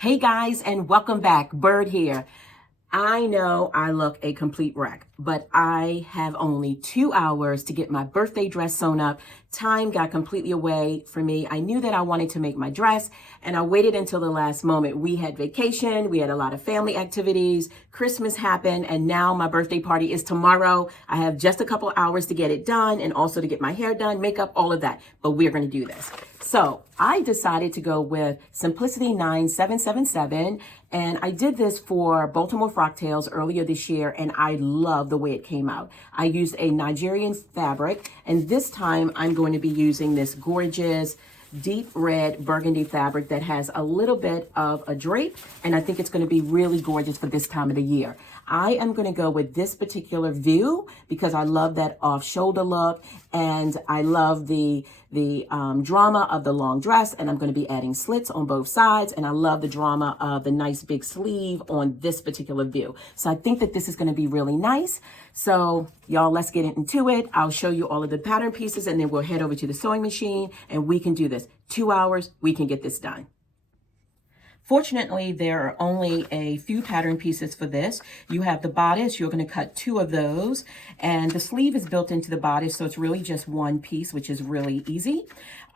Hey guys, and welcome back. Bird here. I know I look a complete wreck, but I have only 2 hours to get my birthday dress sewn up. Time got completely away from me. I knew that I wanted to make my dress, and I waited until the last moment. We had vacation, we had a lot of family activities, Christmas happened, and now my birthday party is tomorrow. I have just a couple hours to get it done and also to get my hair done, makeup, all of that, but we're gonna do this. So I decided to go with Simplicity 9777, and I did this for Baltimore Frocktails earlier this year, and I love the way it came out. I used a Nigerian fabric, and this time I'm going to be using this gorgeous deep red burgundy fabric that has a little bit of a drape, and I think it's going to be really gorgeous for this time of the year. I am going to go with this particular view because I love that off-shoulder look, and I love the drama of the long dress, and I'm going to be adding slits on both sides, and I love the drama of the nice big sleeve on this particular view. So I think that this is going to be really nice. So y'all, let's get into it. I'll show you all of the pattern pieces, and then we'll head over to the sewing machine, and we can do this. 2 hours, we can get this done. Fortunately, there are only a few pattern pieces for this. You have the bodice, you're going to cut 2 of those, and the sleeve is built into the bodice, so it's really just one piece, which is really easy.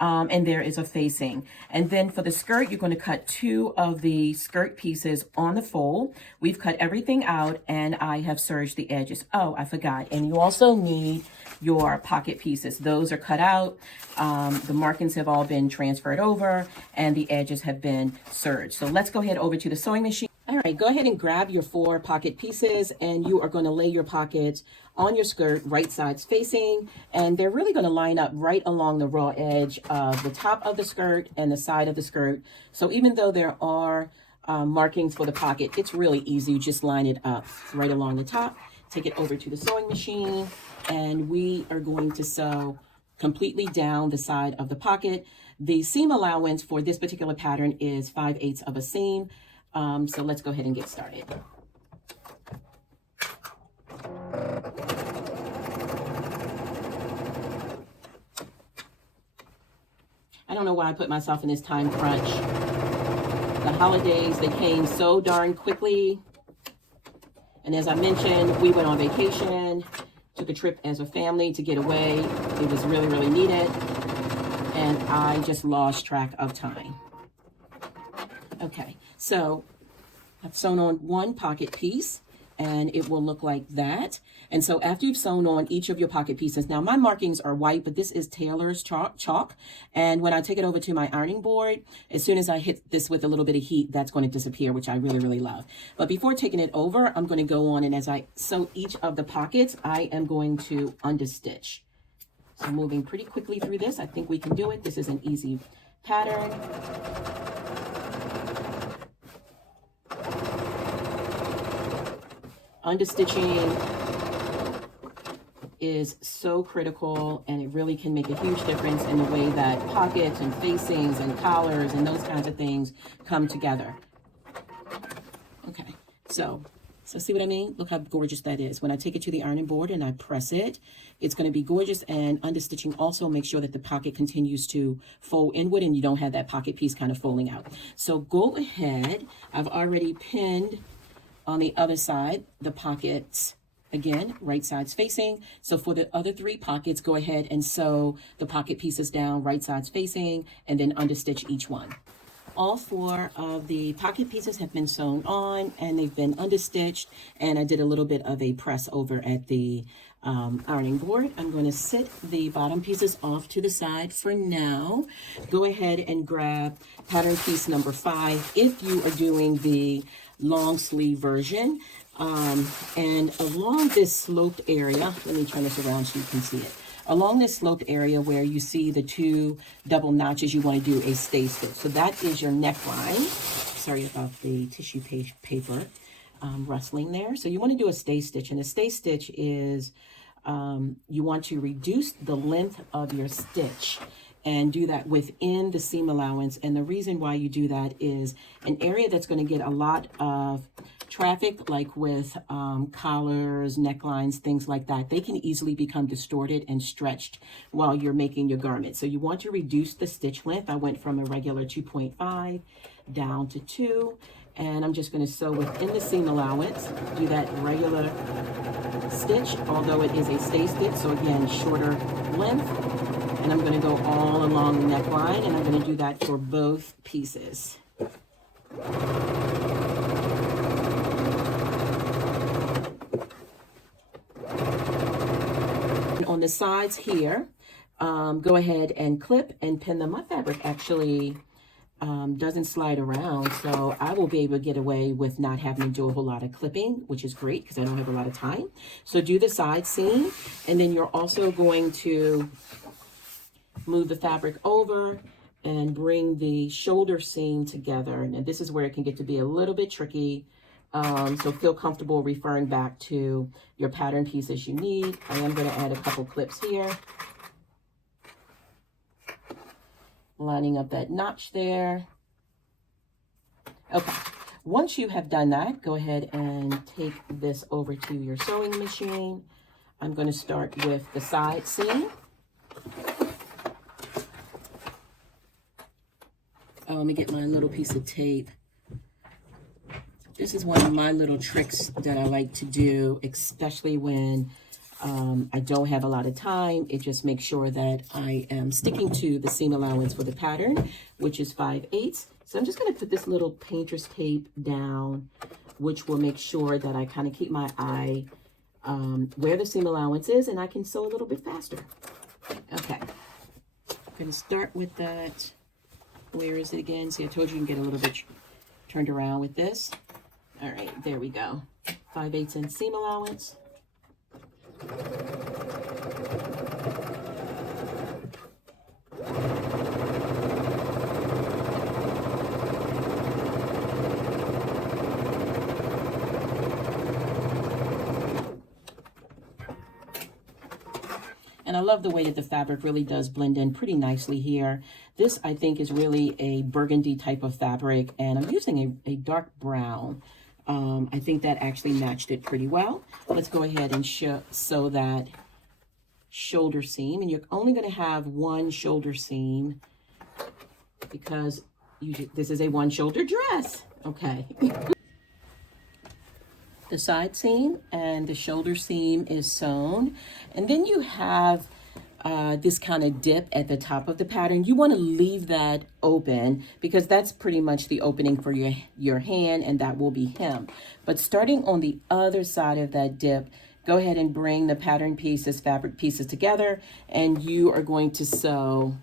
And there is a facing. And then for the skirt, you're going to cut 2 of the skirt pieces on the fold. We've cut everything out, and I have serged the edges. Oh, I forgot. And you also need your pocket pieces. Those are cut out. The markings have all been transferred over, and the edges have been serged. So let's go ahead over to the sewing machine. All right, go ahead and grab your 4 pocket pieces, and you are going to lay your pockets on your skirt, right sides facing, and they're really going to line up right along the raw edge of the top of the skirt and the side of the skirt. So even though there are markings for the pocket, it's really easy. You just line it up right along the top. Take it over to the sewing machine, and we are going to sew completely down the side of the pocket. The seam allowance for this particular pattern is 5/8 of a seam. So let's go ahead and get started. I don't know why I put myself in this time crunch. The holidays, they came so darn quickly. And as I mentioned, we went on vacation, took a trip as a family to get away. It was really, really needed. And I just lost track of time. Okay, so I've sewn on 1 pocket piece, and it will look like that. And so after you've sewn on each of your pocket pieces, now my markings are white, but this is Taylor's chalk. And when I take it over to my ironing board, as soon as I hit this with a little bit of heat, that's going to disappear, which I really, really love. But before taking it over, I'm going to go on, and as I sew each of the pockets, I am going to understitch. So moving pretty quickly through this, I think we can do it. This is an easy pattern. Understitching is so critical, and it really can make a huge difference in the way that pockets and facings and collars and those kinds of things come together. Okay, so see what I mean? Look how gorgeous that is. When I take it to the ironing board and I press it, it's going to be gorgeous. And understitching also makes sure that the pocket continues to fold inward and you don't have that pocket piece kind of folding out. So go ahead. I've already pinned on the other side the pockets, again, right sides facing. So for the other 3 pockets, go ahead and sew the pocket pieces down right sides facing, and then understitch each one. All 4 of the pocket pieces have been sewn on, and they've been understitched, and I did a little bit of a press over at the ironing board. I'm going to sit the bottom pieces off to the side for now. Go ahead and grab pattern piece number 5 if you are doing the long sleeve version. And along this sloped area, let me turn this around so you can see it. Along this sloped area where you see the 2 double notches, you want to do a stay stitch. So that is your neckline. Sorry about the tissue paper rustling there. So you want to do a stay stitch, and a stay stitch is you want to reduce the length of your stitch and do that within the seam allowance. And the reason why you do that is an area that's going to get a lot of traffic, like with collars, necklines, things like that. They can easily become distorted and stretched while you're making your garment. So you want to reduce the stitch length. I went from a regular 2.5 down to 2, and I'm just going to sew within the seam allowance, do that regular stitch, although it is a stay stitch, so again, shorter length. And I'm going to go all along the neckline, and I'm going to do that for both pieces. And on the sides here, go ahead and clip and pin them. My fabric actually doesn't slide around, so I will be able to get away with not having to do a whole lot of clipping, which is great because I don't have a lot of time. So do the side seam, and then you're also going to move the fabric over and bring the shoulder seam together. Now this is where it can get to be a little bit tricky, so feel comfortable referring back to your pattern pieces you need. I am going to add a couple clips here, lining up that notch there. Okay, once you have done that, go ahead and take this over to your sewing machine. I'm going to start with the side seam. Oh, let me get my little piece of tape. This is one of my little tricks that I like to do, especially when I don't have a lot of time. It just makes sure that I am sticking to the seam allowance for the pattern, which is 5/8. So I'm just going to put this little painter's tape down, which will make sure that I kind of keep my eye where the seam allowance is, and I can sew a little bit faster. Okay, I'm going to start with that. Where is it again? See, I told you you can get a little bit turned around with this. All right, there we go. 5/8 in seam allowance. And I love the way that the fabric really does blend in pretty nicely here. This, I think, is really a burgundy type of fabric, and I'm using a dark brown. I think that actually matched it pretty well. Let's go ahead and sew that shoulder seam. And you're only going to have one shoulder seam because this is a one shoulder dress. Okay. The side seam and the shoulder seam is sewn, and then you have this kind of dip at the top of the pattern. You want to leave that open because that's pretty much the opening for your hand, and that will be hem. But starting on the other side of that dip, go ahead and bring the pattern pieces, fabric pieces together, and you are going to sew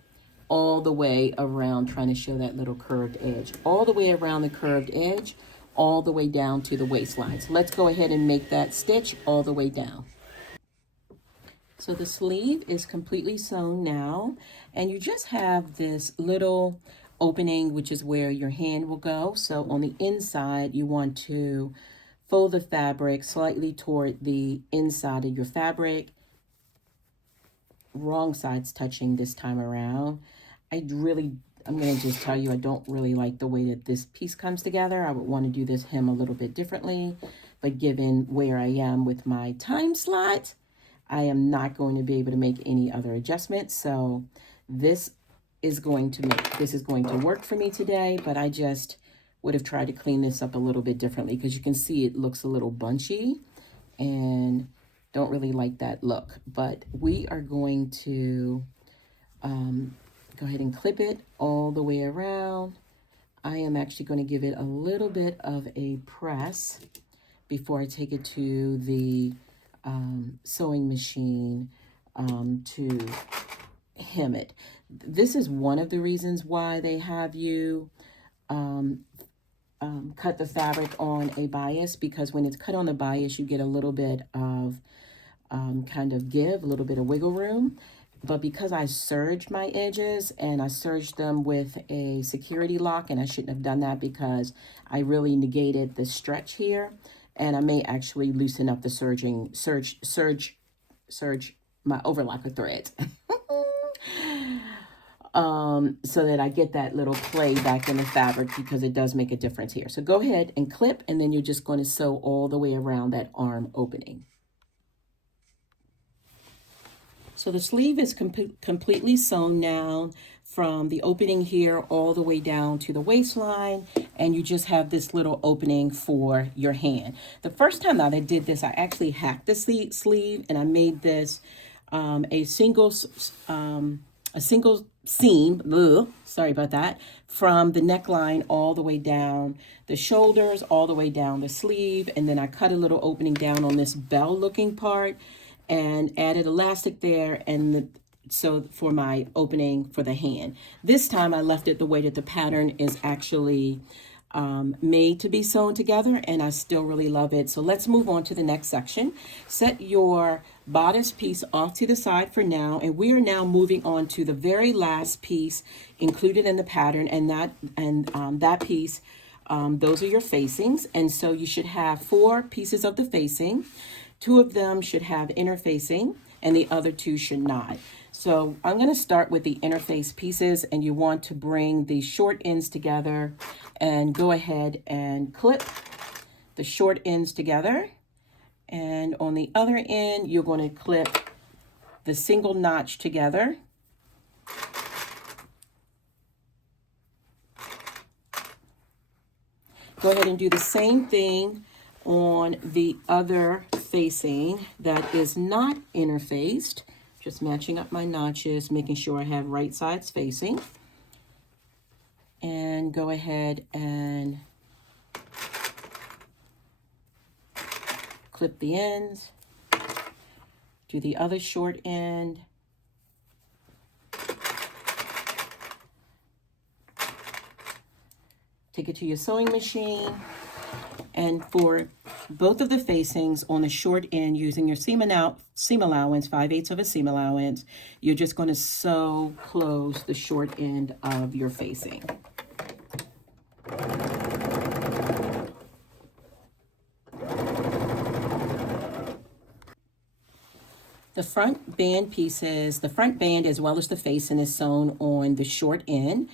all the way around, trying to show that little curved edge, all the way around the curved edge, all the way down to the waistline. So let's go ahead and make that stitch all the way down. So the sleeve is completely sewn now, and you just have this little opening, which is where your hand will go. So on the inside, you want to fold the fabric slightly toward the inside of your fabric. Wrong side's touching this time around. I'm going to just tell you, I don't really like the way that this piece comes together. I would want to do this hem a little bit differently, but given where I am with my time slot, I am not going to be able to make any other adjustments. So this is going to work for me today, but I just would have tried to clean this up a little bit differently because you can see it looks a little bunchy and don't really like that look. But we are going to go ahead and clip it all the way around. I am actually going to give it a little bit of a press before I take it to the sewing machine to hem it. This is one of the reasons why they have you cut the fabric on a bias, because when it's cut on the bias, you get a little bit of kind of give, a little bit of wiggle room. But because I serged my edges and I serged them with a security lock, and I shouldn't have done that because I really negated the stretch here, and I may actually loosen up the serge my overlocker threads. so that I get that little play back in the fabric, because it does make a difference here. So go ahead and clip, and then you're just going to sew all the way around that arm opening. So the sleeve is completely sewn now from the opening here all the way down to the waistline, and you just have this little opening for your hand. The first time that I did this, I actually hacked the sleeve, and I made this a single seam, sorry about that, from the neckline all the way down the shoulders, all the way down the sleeve, and then I cut a little opening down on this bell looking part and added elastic there, and so for my opening for the hand. This time I left it the way that the pattern is actually made to be sewn together, and I still really love it. So let's move on to the next section. Set your bodice piece off to the side for now, and we are now moving on to the very last piece included in the pattern, and that piece, those are your facings. And so you should have 4 pieces of the facing. 2 of them should have interfacing, and the other 2 should not. So I'm going to start with the interface pieces, and you want to bring the short ends together and go ahead and clip the short ends together. And on the other end, you're going to clip the single notch together. Go ahead and do the same thing on the other facing that is not interfaced. Just matching up my notches, making sure I have right sides facing. And go ahead and clip the ends. Do the other short end. Take it to your sewing machine. And for both of the facings on the short end, using your seam allowance, 5/8 of a seam allowance, you're just going to sew close the short end of your facing. The front band pieces, the front band as well as the facing is sewn on the short end.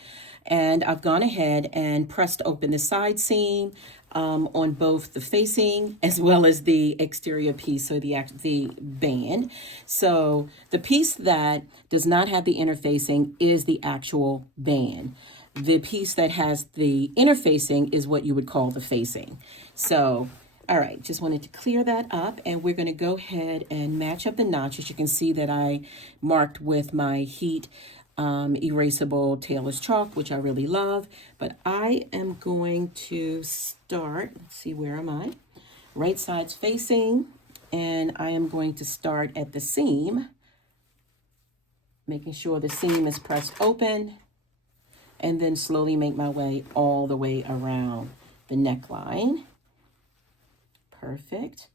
And I've gone ahead and pressed open the side seam on both the facing as well as the exterior piece, so the band. So the piece that does not have the interfacing is the actual band. The piece that has the interfacing is what you would call the facing. So, all right, just wanted to clear that up, and we're going to go ahead and match up the notches. You can see that I marked with my heat erasable tailless chalk, which I really love. But I am going to start, let's see, where am I? Right sides facing, and I am going to start at the seam, making sure the seam is pressed open, and then slowly make my way all the way around the neckline. Perfect.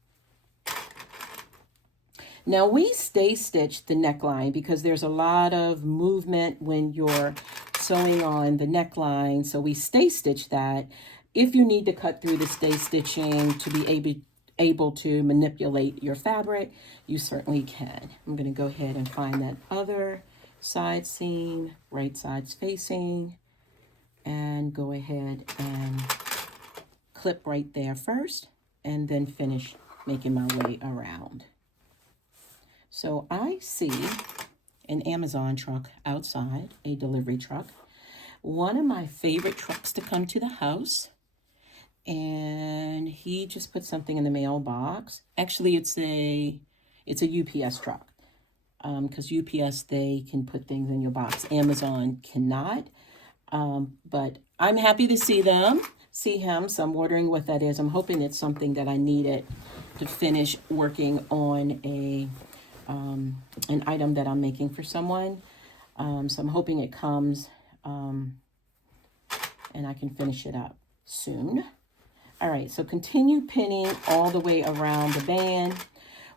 Now we stay stitch the neckline because there's a lot of movement when you're sewing on the neckline. So we stay stitch that. If you need to cut through the stay stitching to be able to manipulate your fabric, you certainly can. I'm going to go ahead and find that other side seam, right sides facing, and go ahead and clip right there first, and then finish making my way around. So I see an Amazon truck outside, a delivery truck, one of my favorite trucks to come to the house, and he just put something in the mailbox. Actually, it's a UPS truck, because UPS, they can put things in your box. Amazon cannot, but I'm happy to see him, so I'm wondering what that is. I'm hoping it's something that I needed to finish working on an item that I'm making for someone. So I'm hoping it comes and I can finish it up soon. All right, so continue pinning all the way around the band.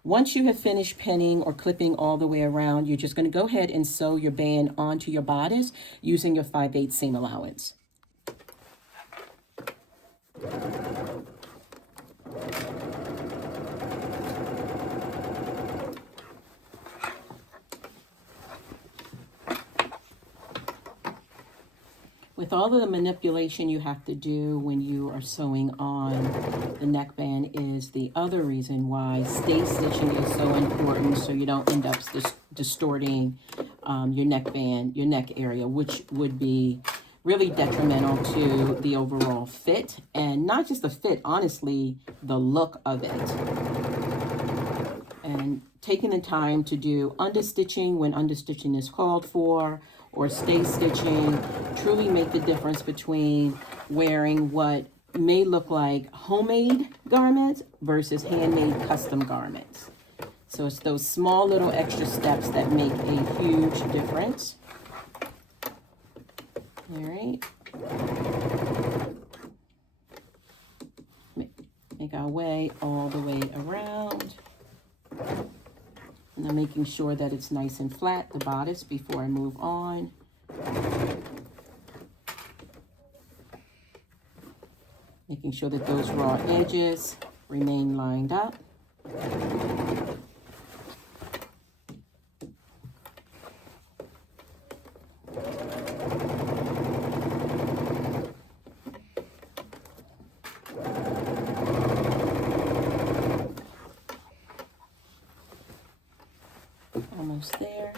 Once you have finished pinning or clipping all the way around, you're just going to go ahead and sew your band onto your bodice using your 5/8 seam allowance. With all of the manipulation you have to do when you are sewing on the neckband is the other reason why stay stitching is so important, so you don't end up distorting your neckband, your neck area, which would be really detrimental to the overall fit, and not just the fit, honestly, the look of it. And taking the time to do understitching when understitching is called for, or stay stitching, truly make the difference between wearing what may look like homemade garments versus handmade custom garments. So it's those small little extra steps that make a huge difference. All right. Make our way all the way around. And I'm making sure that it's nice and flat, the bodice, before I move on. Making sure that those raw edges remain lined up. Almost there.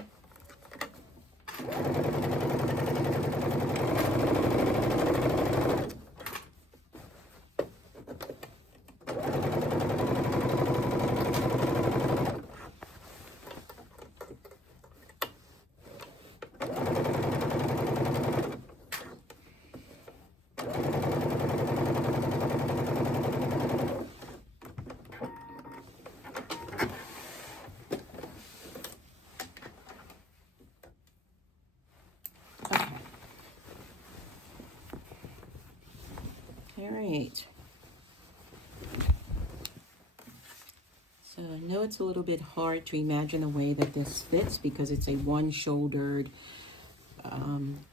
All right. So I know it's a little bit hard to imagine the way that this fits because it's a one-shouldered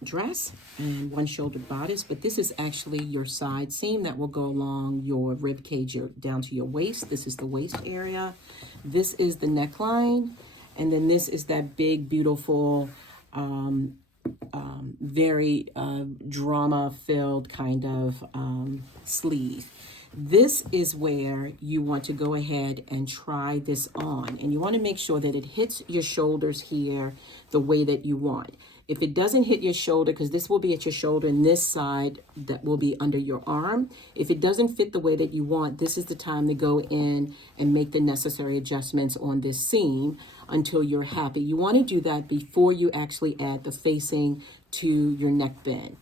dress and one-shouldered bodice, but this is actually your side seam that will go along your rib cage down to your waist. This is the waist area. This is the neckline, and then this is that big, beautiful, very drama-filled kind of sleeve. This is where you want to go ahead and try this on, and you want to make sure that it hits your shoulders here the way that you want. If it doesn't hit your shoulder, because this will be at your shoulder and this side that will be under your arm, if it doesn't fit the way that you want, this is the time to go in and make the necessary adjustments on this seam until you're happy. You want to do that before you actually add the facing to your neckband.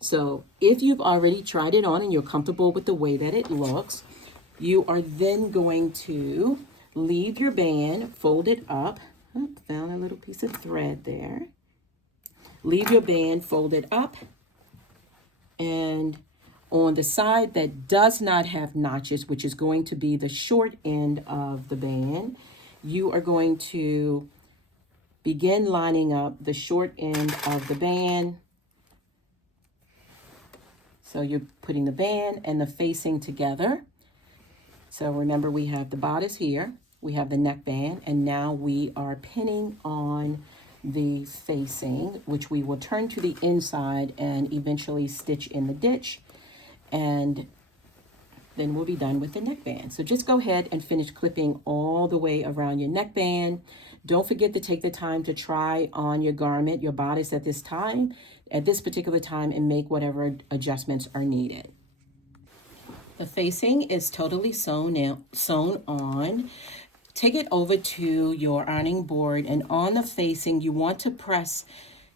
So if you've already tried it on and you're comfortable with the way that it looks, you are then going to leave your band, fold it up. Oh, found a little piece of thread there. Leave your band folded up, and on the side that does not have notches, which is going to be the short end of the band, you are going to begin lining up the short end of the band. So you're putting the band and the facing together. So remember, we have the bodice here, we have the neckband, and now we are pinning on the facing, which we will turn to the inside and eventually stitch in the ditch, and then we'll be done with the neckband. So just go ahead and finish clipping all the way around your neckband. Don't forget to take the time to try on your garment, your bodice at this particular time, and make whatever adjustments are needed. The facing is totally sewn on. Take it over to your ironing board, and on the facing, you want to press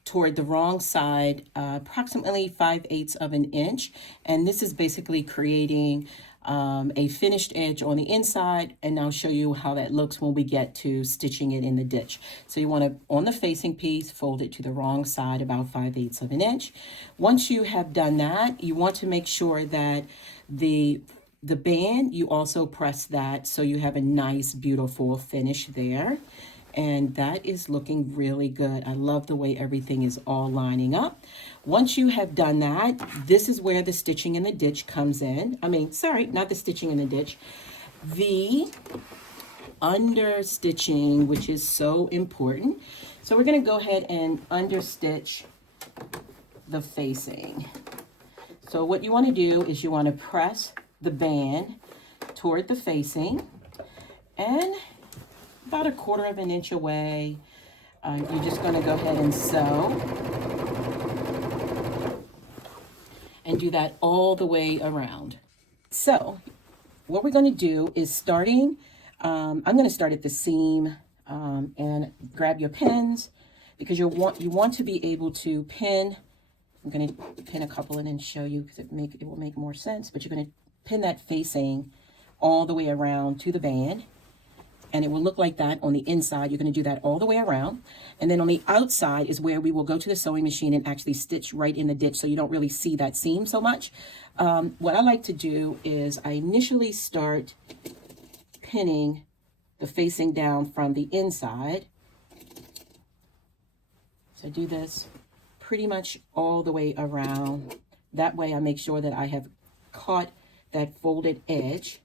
toward the wrong side, approximately 5/8 of an inch. And this is basically creating a finished edge on the inside, and I'll show you how that looks when we get to stitching it in the ditch. So you want to, on the facing piece, fold it to the wrong side about 5/8 of an inch. Once you have done that, you want to make sure that the band, you also press that so you have a nice, beautiful finish there. And that is looking really good. I love the way everything is all lining up. Once you have done that, this is where the stitching in the ditch comes in. Not the stitching in the ditch. The understitching, which is so important. So we're going to go ahead and understitch the facing. So what you want to do is you want to press the band toward the facing, and about 1/4 of an inch away, you're just going to go ahead and sew, and do that all the way around. So what we're going to do is starting, I'm going to start at the seam, and grab your pins, because you want to be able to pin. I'm going to pin a couple in and show you, because it will make more sense. But you're going to pin that facing all the way around to the band, and it will look like that on the inside. You're going to do that all the way around, and then on the outside is where we will go to the sewing machine and actually stitch right in the ditch, so you don't really see that seam so much. What I like to do is I initially start pinning the facing down from the inside. So I do this pretty much all the way around. That way I make sure that I have caught that folded edge.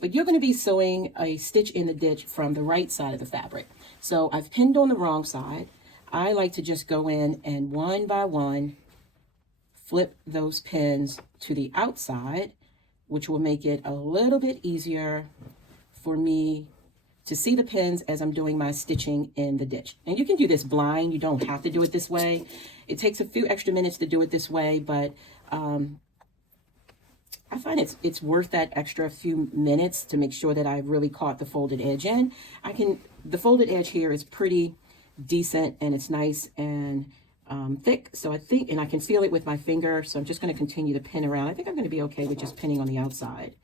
But you're going to be sewing a stitch in the ditch from the right side of the fabric. So I've pinned on the wrong side. I like to just go in and one by one flip those pins to the outside, which will make it a little bit easier for me to see the pins as I'm doing my stitching in the ditch. And you can do this blind. You don't have to do it this way. It takes a few extra minutes to do it this way, but I find it's worth that extra few minutes to make sure that I've really caught the folded edge in. The folded edge here is pretty decent, and it's nice and thick. So I think, and I can feel it with my finger. So I'm just going to continue to pin around. I think I'm going to be okay with just pinning on the outside.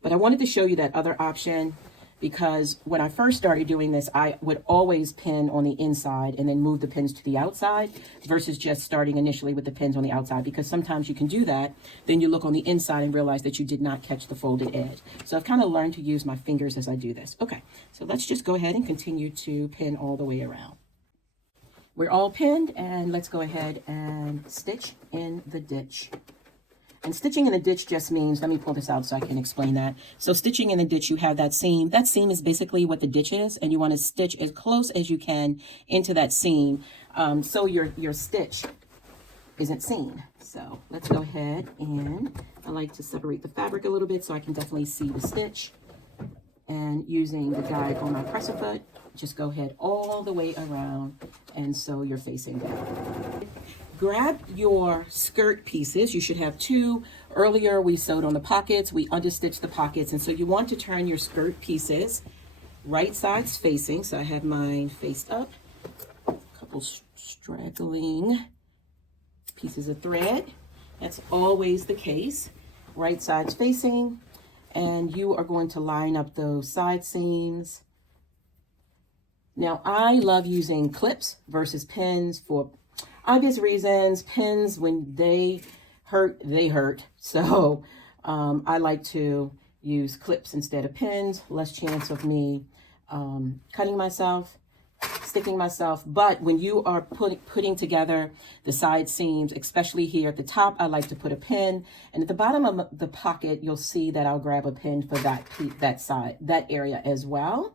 But I wanted to show you that other option, because when I first started doing this, I would always pin on the inside and then move the pins to the outside, versus just starting initially with the pins on the outside, because sometimes you can do that. Then you look on the inside and realize that you did not catch the folded edge. So I've kind of learned to use my fingers as I do this. Okay, so let's just go ahead and continue to pin all the way around. We're all pinned, and let's go ahead and stitch in the ditch. And stitching in the ditch just means, let me pull this out so I can explain that. So stitching in the ditch, you have that seam. That seam is basically what the ditch is, and you want to stitch as close as you can into that seam, so your stitch isn't seen. So let's go ahead, and I like to separate the fabric a little bit so I can definitely see the stitch. And using the guide on my presser foot, just go ahead all the way around and sew your facing down. Grab your skirt pieces. You should have 2. Earlier we sewed on the pockets, we understitched the pockets, and so you want to turn your skirt pieces right sides facing. So I have mine faced up, a couple straggling pieces of thread. That's always the case, right sides facing, and you are going to line up those side seams. Now I love using clips versus pins for obvious reasons. Pins, when they hurt, they hurt. So I like to use clips instead of pins. Less chance of me cutting myself, sticking myself. But when you are putting together the side seams, especially here at the top, I like to put a pin. And at the bottom of the pocket, you'll see that I'll grab a pin for that area as well.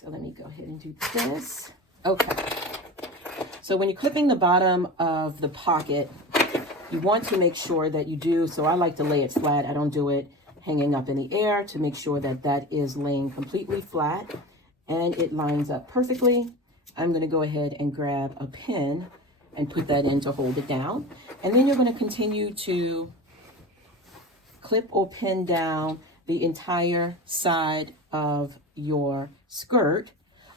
So let me go ahead and do this. Okay. So when you're clipping the bottom of the pocket, you want to make sure that you do, so I like to lay it flat. I don't do it hanging up in the air, to make sure that that is laying completely flat and it lines up perfectly. I'm going to go ahead and grab a pin and put that in to hold it down. And then you're going to continue to clip or pin down the entire side of your skirt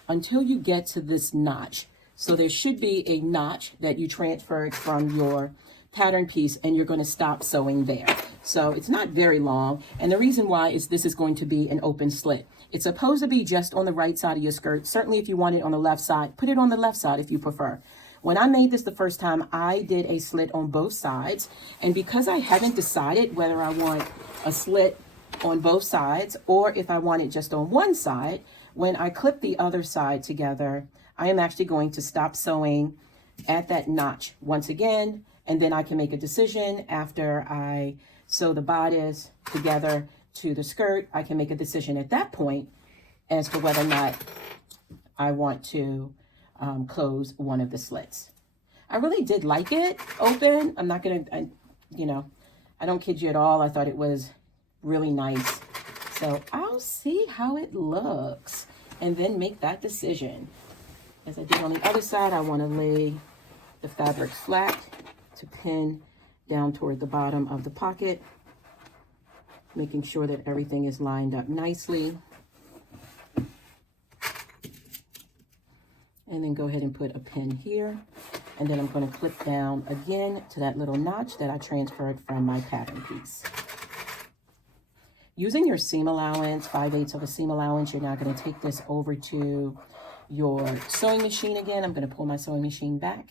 until you get to this notch. So there should be a notch that you transferred from your pattern piece, and you're going to stop sewing there. So it's not very long, and the reason why is this is going to be an open slit. It's supposed to be just on the right side of your skirt. Certainly if you want it on the left side, put it on the left side if you prefer. When I made this the first time, I did a slit on both sides, and because I haven't decided whether I want a slit on both sides or if I want it just on one side, when I clip the other side together, I am actually going to stop sewing at that notch once again, and then I can make a decision after I sew the bodice together to the skirt. I can make a decision at that point as to whether or not I want to close one of the slits. I really did like it open. I'm not gonna, you know, I don't kid you at all. I thought it was really nice. So I'll see how it looks and then make that decision. As I did on the other side, I want to lay the fabric flat to pin down toward the bottom of the pocket, making sure that everything is lined up nicely. And then go ahead and put a pin here. And then I'm going to clip down again to that little notch that I transferred from my pattern piece. Using your seam allowance, 5/8 of a seam allowance, you're now going to take this over to your sewing machine again. I'm going to pull my sewing machine back.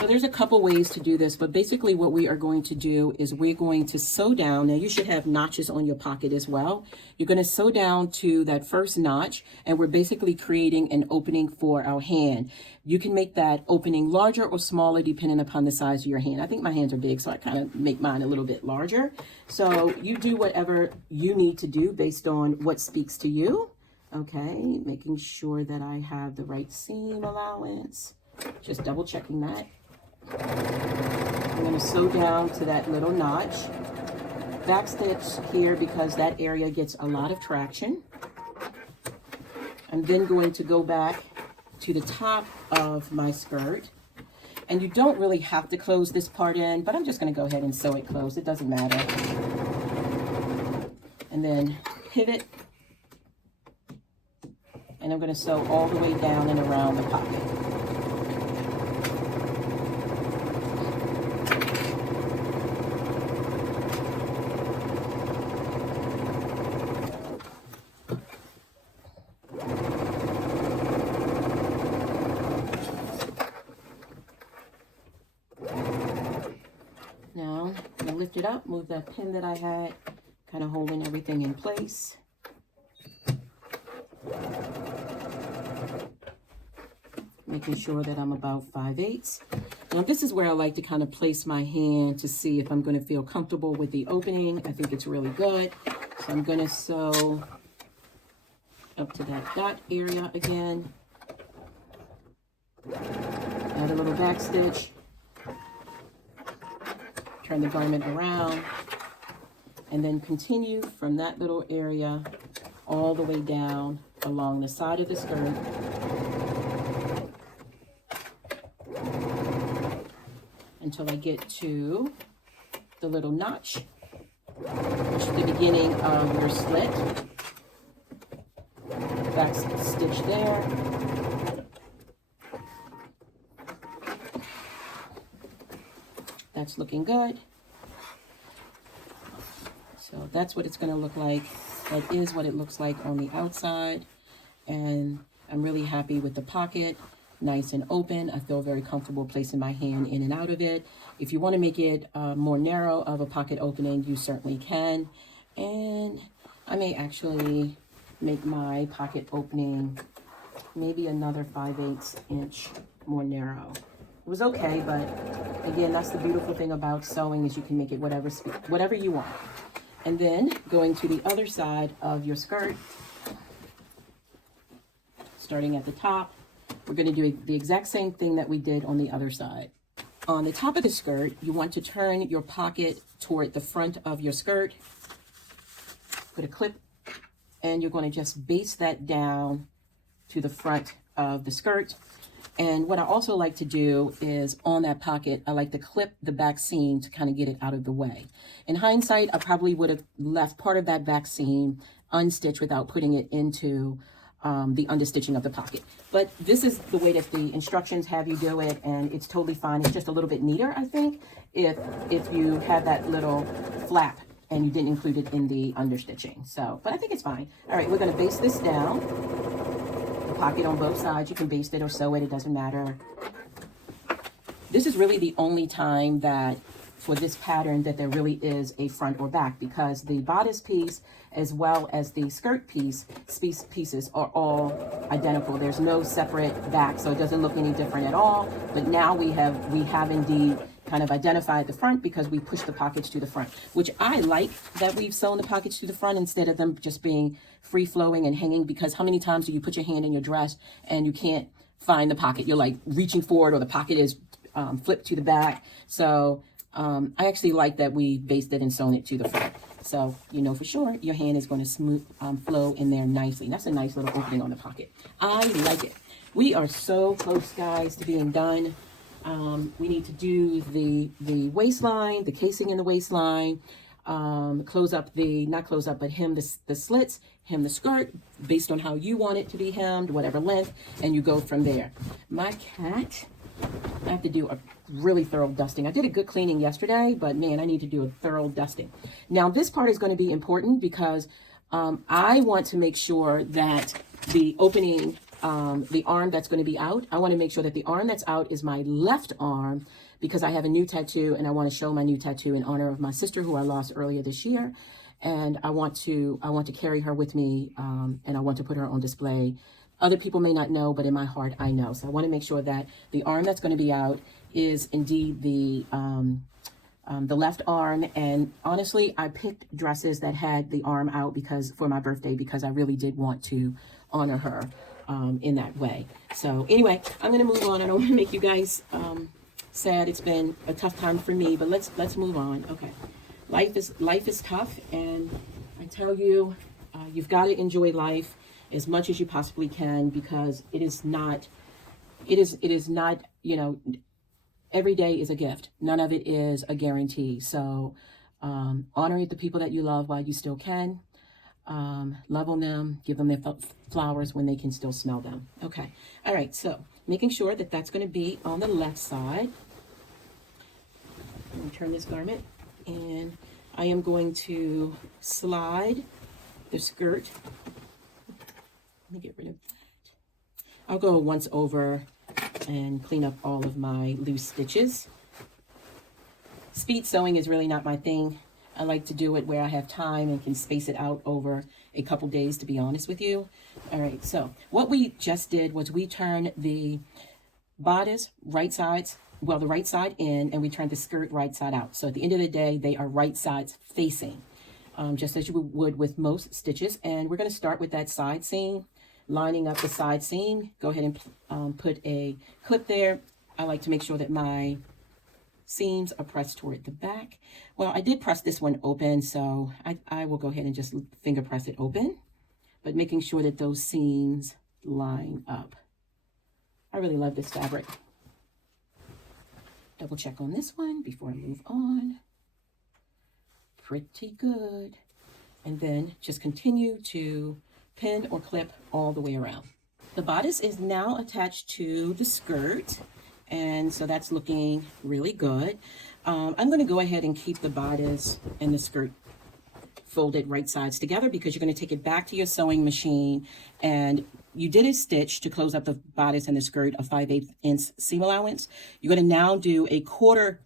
So there's a couple ways to do this, but basically what we are going to do is we're going to sew down. Now you should have notches on your pocket as well. You're going to sew down to that first notch, and we're basically creating an opening for our hand. You can make that opening larger or smaller depending upon the size of your hand. I think my hands are big, so I kind of make mine a little bit larger. So you do whatever you need to do based on what speaks to you. Okay, making sure that I have the right seam allowance. Just double checking that. I'm going to sew down to that little notch, backstitch here because that area gets a lot of traction. I'm then going to go back to the top of my skirt, and you don't really have to close this part in, but I'm just going to go ahead and sew it closed. It doesn't matter. And then pivot, and I'm going to sew all the way down and around the pocket. Now, I'm going to lift it up, move that pin that I had, kind of holding everything in place. Making sure that I'm about 5/8. Now, this is where I like to kind of place my hand to see if I'm going to feel comfortable with the opening. I think it's really good. So I'm going to sew up to that dot area again. Add a little back stitch. Turn the garment around, and then continue from that little area all the way down along the side of the skirt. Until I get to the little notch, which is the beginning of your slit. Back stitch there. That's looking good. So that's what it's going to look like. That is what it looks like on the outside. And I'm really happy with the pocket. Nice and open. I feel very comfortable placing my hand in and out of it. If you want to make it more narrow of a pocket opening, you certainly can. And I may actually make my pocket opening maybe another 5/8 inch more narrow. It was okay, but again, that's the beautiful thing about sewing is you can make it whatever you want. And then going to the other side of your skirt, starting at the top, we're going to do the exact same thing that we did on the other side. On the top of the skirt, you want to turn your pocket toward the front of your skirt. Put a clip, and you're going to just base that down to the front of the skirt. And what I also like to do is on that pocket, I like to clip the back seam to kind of get it out of the way. In hindsight, I probably would have left part of that back seam unstitched without putting it into the understitching of the pocket. But this is the way that the instructions have you do it, and it's totally fine. It's just a little bit neater, I think, if you had that little flap and you didn't include it in the understitching. So, but I think it's fine. All right, we're going to baste this down. Pocket on both sides. You can baste it or sew it. It doesn't matter. This is really the only time that for this pattern that there really is a front or back, because the bodice piece as well as the skirt pieces are all identical. There's no separate back, so it doesn't look any different at all. But now we have indeed kind of identify at the front because we push the pockets to the front, which I like that we've sewn the pockets to the front instead of them just being free flowing and hanging, because how many times do you put your hand in your dress and you can't find the pocket? You're like reaching forward or the pocket is flipped to the back. So I actually like that we based it and sewn it to the front. So you know for sure your hand is going to smooth flow in there nicely. That's a nice little opening on the pocket. I like it. We are so close, guys, to being done. We need to do the waistline, the casing in the waistline, close up the, not close up, but hem the slits, hem the skirt based on how you want it to be hemmed, whatever length, and you go from there. My cat, I have to do a really thorough dusting. I did a good cleaning yesterday, but man, I need to do a thorough dusting. Now this part is going to be important because I want to make sure that the opening, the arm that's going to be out, I want to make sure that the arm that's out is my left arm, because I have a new tattoo and I want to show my new tattoo in honor of my sister who I lost earlier this year. And I want to carry her with me, and I want to put her on display. Other people may not know, but in my heart, I know. So I want to make sure that the arm that's going to be out is indeed the left arm. And honestly, I picked dresses that had the arm out because for my birthday, because I really did want to honor her in that way. So anyway, I'm going to move on. I don't want to make you guys sad. It's been a tough time for me, but let's move on. Okay. Life is tough, and I tell you, you've got to enjoy life as much as you possibly can, because it is not, you know, every day is a gift. None of it is a guarantee. So honor the people that you love while you still can. Love on them, give them their flowers when they can still smell them. Okay. All right. So making sure that that's going to be on the left side. Let me turn this garment, and I am going to slide the skirt. Let me get rid of that. I'll go once over and clean up all of my loose stitches. Speed sewing is really not my thing. I like to do it where I have time and can space it out over a couple days, to be honest with you. All right, so what we just did was we turned the bodice right sides, well, the right side in, and we turned the skirt right side out. So at the end of the day, they are right sides facing, just as you would with most stitches. And we're going to start with that side seam, lining up the side seam. Go ahead and put a clip there. I like to make sure that my seams are pressed toward the back. Well, I did press this one open, so I will go ahead and just finger press it open, but making sure that those seams line up. I really love this fabric. Double check on this one before I move on. Pretty good. And then just continue to pin or clip all the way around. The bodice is now attached to the skirt, and so that's looking really good. I'm going to go ahead and keep the bodice and the skirt folded right sides together, because you're going to take it back to your sewing machine, and you did a stitch to close up the bodice and the skirt, a 5/8 inch seam allowance. You're going to now do a quarter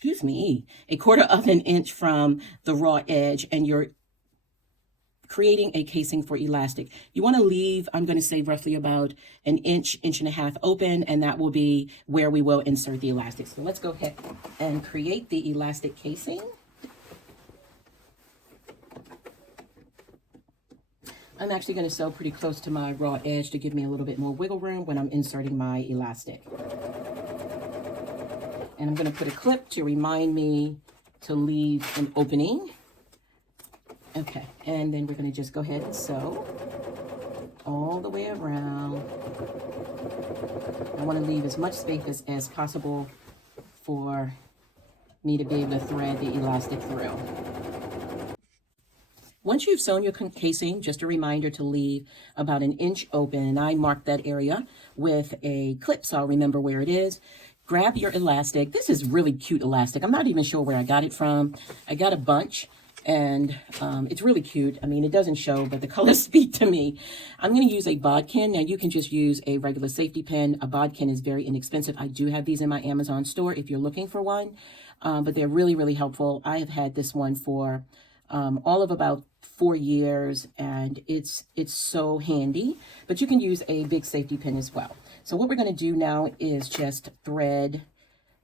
of an inch from the raw edge, and you're creating a casing for elastic. You want to leave, I'm going to say roughly about an inch, inch and a half open, and that will be where we will insert the elastic. So let's go ahead and create the elastic casing. I'm actually going to sew pretty close to my raw edge to give me a little bit more wiggle room when I'm inserting my elastic. And I'm going to put a clip to remind me to leave an opening. Okay, and then we're going to just go ahead and sew all the way around. I want to leave as much space as possible for me to be able to thread the elastic through. Once you've sewn your casing, just a reminder to leave about an inch open, and I marked that area with a clip so I'll remember where it is. Grab your elastic. This is really cute elastic. I'm not even sure where I got it from. I got a bunch, and it's really cute. I mean, it doesn't show, but the colors speak to me. I'm going to use a bodkin. Now, you can just use a regular safety pin. A bodkin is very inexpensive. I do have these in my Amazon store if you're looking for one, but they're really, really helpful. I have had this one for all of about 4 years, and it's so handy, but you can use a big safety pin as well. So what we're going to do now is just thread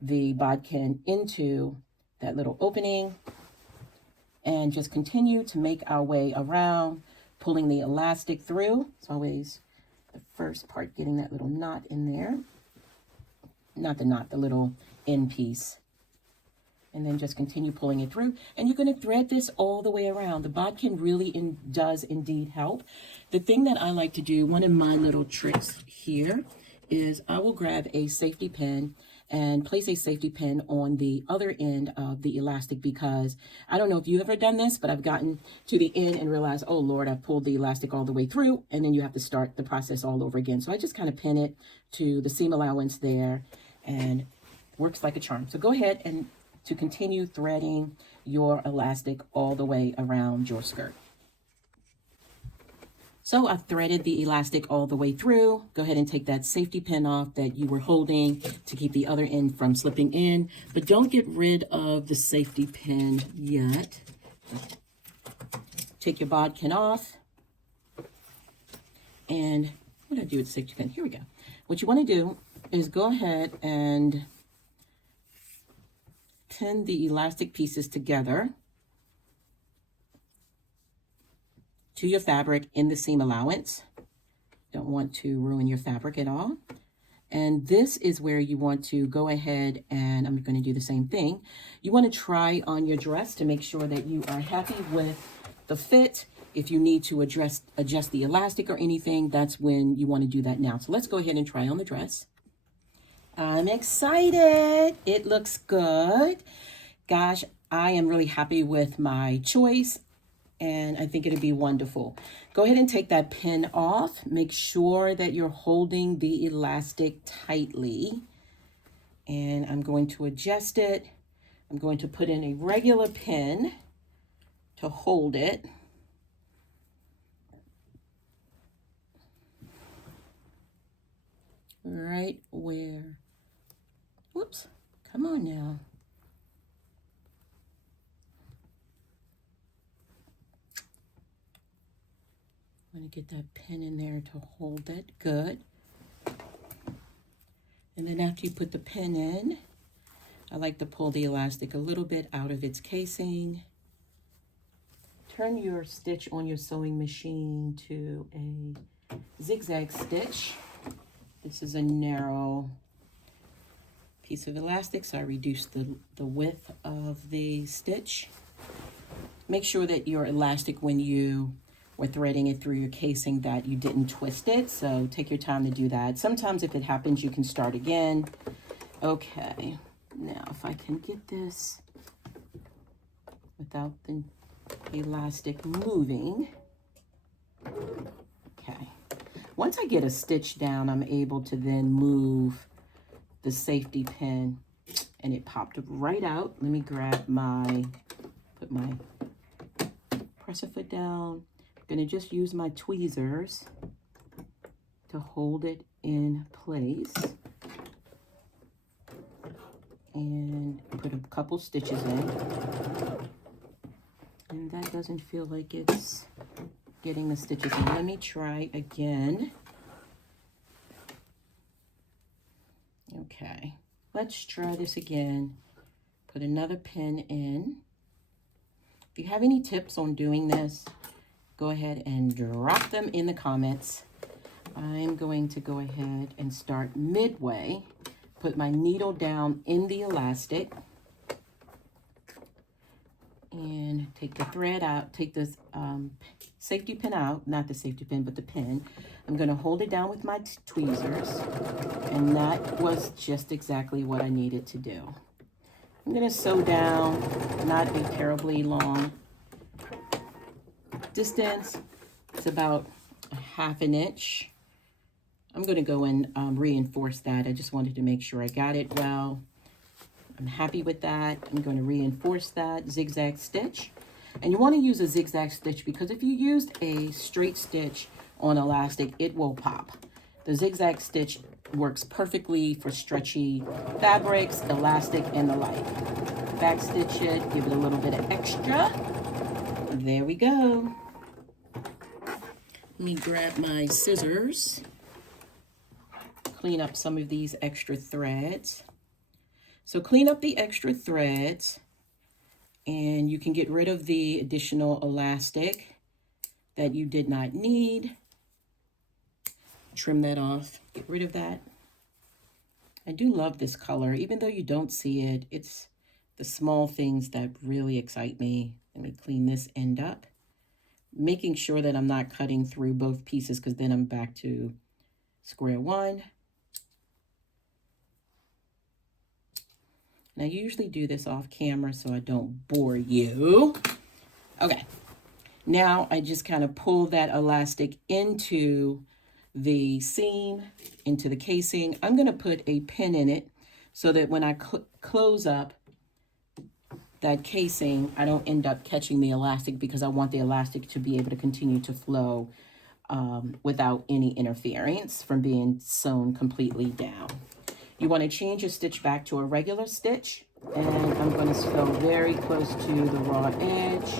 the bodkin into that little opening and just continue to make our way around, pulling the elastic through. It's always the first part, getting that little knot in there. Not the knot, the little end piece. And then just continue pulling it through. And you're going to thread this all the way around. The bodkin really does indeed help. The thing that I like to do, one of my little tricks here, is I will grab a safety pin and place a safety pin on the other end of the elastic, because I don't know if you've ever done this, but I've gotten to the end and realized, oh Lord, I've pulled the elastic all the way through, and then you have to start the process all over again. So I just kind of pin it to the seam allowance there, and works like a charm. So go ahead and to continue threading your elastic all the way around your skirt. So I've threaded the elastic all the way through. Go ahead and take that safety pin off that you were holding to keep the other end from slipping in, but don't get rid of the safety pin yet. Take your bodkin off, and what did I do with the safety pin? Here we go. What you want to do is go ahead and pin the elastic pieces together to your fabric in the seam allowance. Don't want to ruin your fabric at all. And this is where you want to go ahead, and I'm going to do the same thing. You want to try on your dress to make sure that you are happy with the fit. If you need to adjust the elastic or anything, that's when you want to do that now. So let's go ahead and try on the dress. I'm excited. It looks good. Gosh, I am really happy with my choice, and I think it'll be wonderful. Go ahead and take that pin off. Make sure that you're holding the elastic tightly. And I'm going to adjust it. I'm going to put in a regular pin to hold it. Right where, whoops, come on now. I'm going to get that pin in there to hold it. Good. And then after you put the pin in, I like to pull the elastic a little bit out of its casing. Turn your stitch on your sewing machine to a zigzag stitch. This is a narrow piece of elastic, so I reduced the width of the stitch. Make sure that your elastic, when you were threading it through your casing, that you didn't twist it, so take your time to do that. Sometimes if it happens, you can start again. Okay, now if I can get this without the elastic moving. Okay. Once I get a stitch down, I'm able to then move the safety pin, and it popped right out. Let me grab put my presser foot down. I'm gonna just use my tweezers to hold it in place and put a couple stitches in. And that doesn't feel like it's getting the stitches in. Let me try again. Okay, let's try this again. Put another pin in. If you have any tips on doing this, go ahead and drop them in the comments. I'm going to go ahead and start midway. Put my needle down in the elastic. And take the thread out, take this safety pin out, not the safety pin, but the pin. I'm going to hold it down with my tweezers, and that was just exactly what I needed to do. I'm going to sew down, not a terribly long distance. It's about a ½ inch. I'm going to go and reinforce that. I just wanted to make sure I got it well. I'm happy with that. I'm going to reinforce that zigzag stitch. And you want to use a zigzag stitch because if you used a straight stitch on elastic, it will pop. The zigzag stitch works perfectly for stretchy fabrics, elastic, and the like. Back stitch it, give it a little bit of extra. There we go. Let me grab my scissors, clean up some of these extra threads. So clean up the extra threads, and you can get rid of the additional elastic that you did not need. Trim that off, get rid of that. I do love this color, even though you don't see it. It's the small things that really excite me. Let me clean this end up, making sure that I'm not cutting through both pieces, because then I'm back to square one. And I usually do this off camera so I don't bore you. Okay, now I just kind of pull that elastic into the seam, into the casing. I'm going to put a pin in it so that when I close up that casing, I don't end up catching the elastic, because I want the elastic to be able to continue to flow without any interference from being sewn completely down. You want to change your stitch back to a regular stitch, and I'm going to sew very close to the raw edge.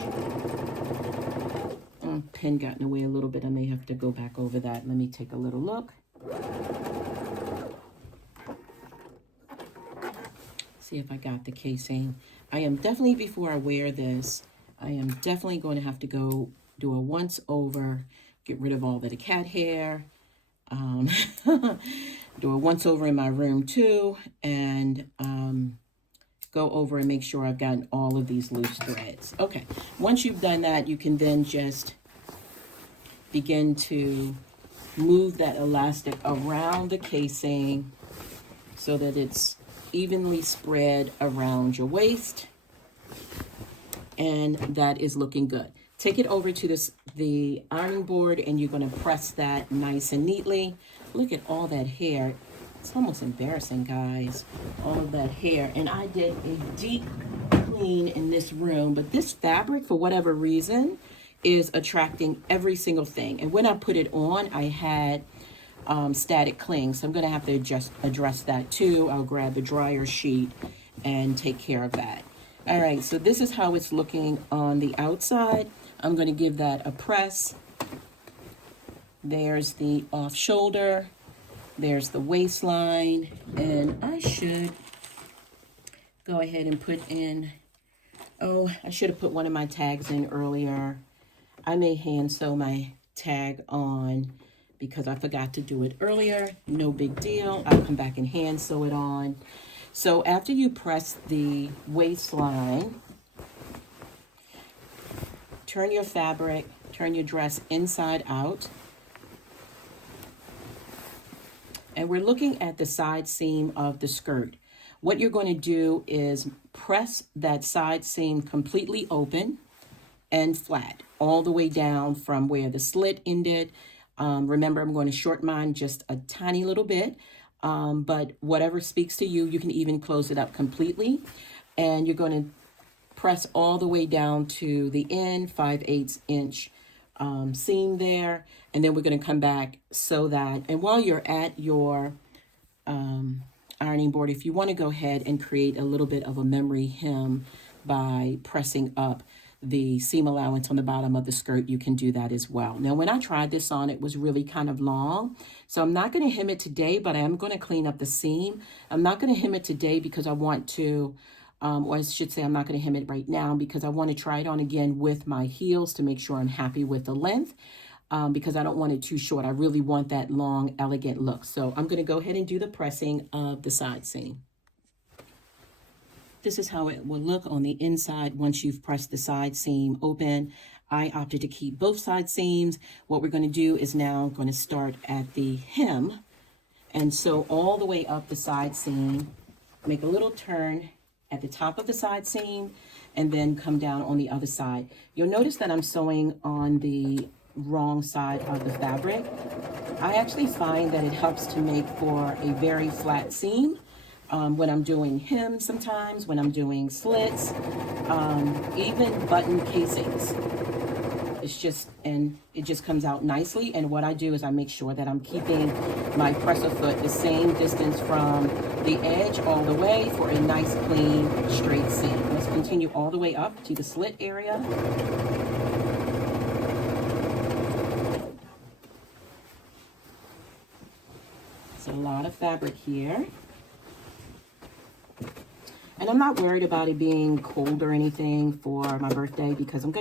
Pin got in the way a little bit. I may have to go back over that. Let me take a little look. See if I got the casing. I am definitely, before I wear this, I am definitely going to have to go do a once over, get rid of all the cat hair, do a once over in my room too, and go over and make sure I've gotten all of these loose threads. Okay, once you've done that, you can then just begin to move that elastic around the casing so that it's evenly spread around your waist, and that is looking good. Take it over to the ironing board, and you're going to press that nice and neatly. Look at all that hair. It's almost embarrassing, guys, all of that hair. And I did a deep clean in this room, but this fabric, for whatever reason, is attracting every single thing. And when I put it on, I had static cling, so I'm going to have to address that too. I'll grab the dryer sheet and take care of that. All right, so this is how it's looking on the outside. I'm going to give that a press. There's the off shoulder. There's the waistline. And I should go ahead and put in, oh, I should have put one of my tags in earlier. I may hand sew my tag on because I forgot to do it earlier. No big deal. I'll come back and hand sew it on. So after you press the waistline, turn your fabric, turn your dress inside out. And we're looking at the side seam of the skirt. What you're going to do is press that side seam completely open and flat, all the way down from where the slit ended. Remember, I'm going to shorten mine just a tiny little bit, but whatever speaks to you, you can even close it up completely. And you're going to press all the way down to the end, 5/8 inch seam there. And then we're going to come back so that, and while you're at your ironing board, if you want to go ahead and create a little bit of a memory hem by pressing up the seam allowance on the bottom of the skirt, you can do that as well. Now, when I tried this on, it was really kind of long. So I'm not going to hem it today, but I am going to clean up the seam. I'm not going to hem it today because I want to, or I should say I'm not going to hem it right now because I want to try it on again with my heels to make sure I'm happy with the length, because I don't want it too short. I really want that long, elegant look. So I'm going to go ahead and do the pressing of the side seam. This is how it will look on the inside once you've pressed the side seam open. I opted to keep both side seams. What we're going to do is now going to start at the hem and sew all the way up the side seam. Make a little turn at the top of the side seam and then come down on the other side. You'll notice that I'm sewing on the wrong side of the fabric. I actually find that it helps to make for a very flat seam. When I'm doing hems sometimes, when I'm doing slits, even button casings. It's just, and it just comes out nicely. And what I do is I make sure that I'm keeping my presser foot the same distance from the edge all the way for a nice, clean, straight seam. Let's continue all the way up to the slit area. It's a lot of fabric here. And I'm not worried about it being cold or anything for my birthday because I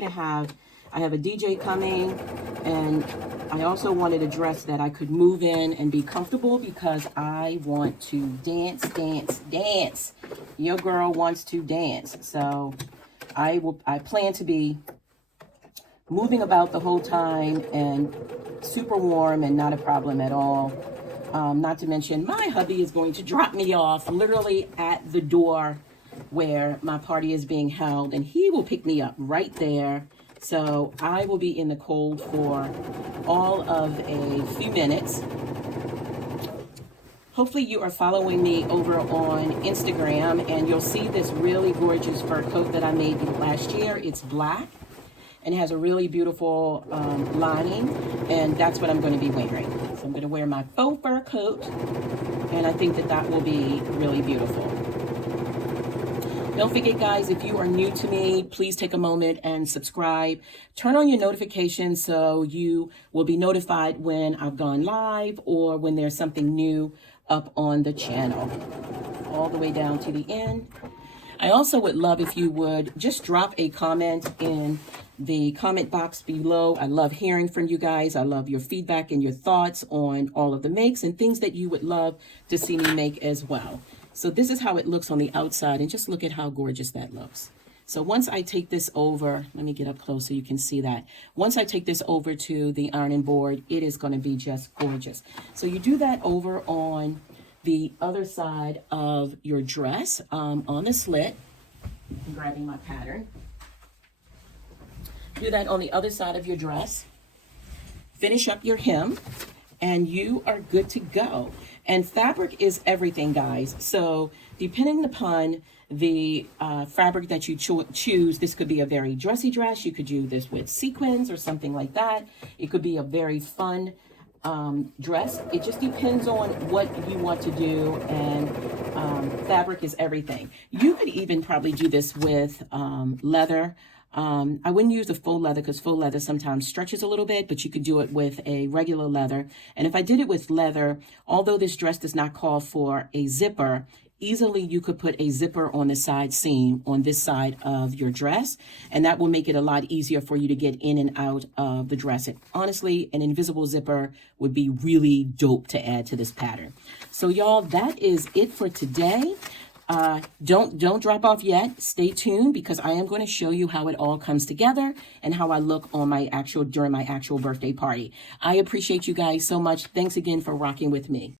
have a DJ coming, and I also wanted a dress that I could move in and be comfortable because I want to dance, dance, dance. Your girl wants to dance. So I plan to be moving about the whole time and super warm and not a problem at all. Not to mention my hubby is going to drop me off literally at the door where my party is being held, and he will pick me up right there. So I will be in the cold for all of a few minutes. Hopefully you are following me over on Instagram, and you'll see this really gorgeous fur coat that I made last year. It's black and it has a really beautiful lining, and that's what I'm going to be wearing. So I'm going to wear my faux fur coat, and I think that that will be really beautiful. Don't forget, guys, if you are new to me, please take a moment and subscribe. Turn on your notifications so you will be notified when I've gone live or when there's something new up on the channel. All the way down to the end. I also would love if you would just drop a comment in the comment box below. I love hearing from you guys. I love your feedback and your thoughts on all of the makes and things that you would love to see me make as well. So this is how it looks on the outside, and just look at how gorgeous that looks. So once I take this over, let me get up close so you can see that. Once I take this over to the ironing board, it is going to be just gorgeous. So you do that over on the other side of your dress, on the slit. I'm grabbing my pattern. Do that on the other side of your dress. Finish up your hem, and you are good to go. And fabric is everything, guys. So depending upon the fabric that you choose, this could be a very dressy dress. You could do this with sequins or something like that. It could be a very fun dress. It just depends on what you want to do, and fabric is everything. You could even probably do this with leather. I wouldn't use the faux leather because faux leather sometimes stretches a little bit, but you could do it with a regular leather. And if I did it with leather, although this dress does not call for a zipper, easily you could put a zipper on the side seam on this side of your dress, and that will make it a lot easier for you to get in and out of the dress. And honestly, an invisible zipper would be really dope to add to this pattern. So y'all, that is it for today. Don't drop off yet. Stay tuned, because I am going to show you how it all comes together and how I look on during my actual birthday party. I appreciate you guys so much. Thanks again for rocking with me.